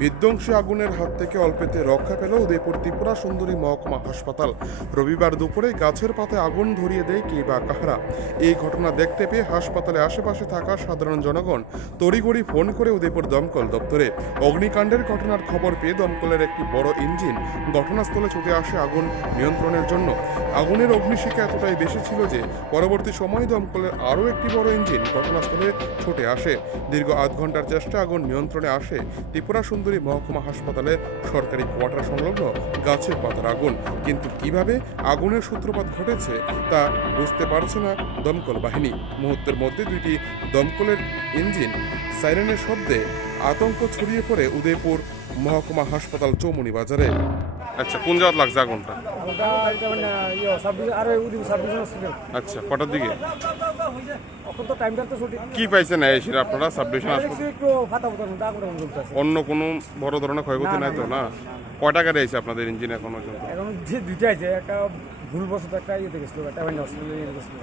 বিধ্বংসী আগুনের হাত থেকে অল্পেতে রক্ষা পেল উদয়পুর ত্রিপুরা সুন্দরী মহকুমা হাসপাতাল। রবিবার দুপুরে গাছের পাতায় আগুন ধরিয়ে দেয় কে বা কাহারা। এই ঘটনা দেখতে পেয়ে হাসপাতালে আশেপাশে থাকা সাধারণ জনগণ তড়িঘড়ি ফোন করে উদয়পুর দমকল দপ্তরে। অগ্নিকাণ্ডের ঘটনার খবর পেয়ে দমকলের একটি বড় ইঞ্জিন ঘটনাস্থলে ছুটে আসে আগুন নিয়ন্ত্রণের জন্য। আগুনের অগ্নিশিখা এতটাই বেশি ছিল যে পরবর্তী সময়ে দমকলের আরও একটি বড় ইঞ্জিন ঘটনাস্থলে ছুটে আসে। দীর্ঘ আধ ঘণ্টার চেষ্টা আগুন নিয়ন্ত্রণে আসে ত্রিপুরা সুন্দরী মহকুমা হাসপাতালে সরকারি কোয়ার্টার সংলগ্ন গাছের পাতার আগুন। কিন্তু কীভাবে আগুনের সূত্রপাত ঘটেছে তা বুঝতে পারছে না দমকল বাহিনী। মুহূর্তের মধ্যে দুইটি দমকলের ইঞ্জিন সাইরেনের শব্দে আতঙ্ক ছড়িয়ে পড়ে উদয়পুর মহকুমা হাসপাতাল চৌমুনি বাজারে। আচ্ছা কোন জায়গায় লাগছে আগুনটা? মানে ইয়ে আচ্ছা কটার দিকে? এখন তো টাইমটা তো সঠিক। কি পাইছেন এসে আপনারা সাবডিভিশন একটু ফাটা আগুন অন্য কোনো বড় ধরনের ক্ষয়ক্ষতি না, নাই তো না। না? কয় টাকা রয়েছে আপনাদের ইঞ্জিন এখন পর্যন্ত? এখন যে দুইটা আছে একটা ভুল বসত একটা ইয়েতে গেছিল একটা হসপিটালে নিয়ে গেছিল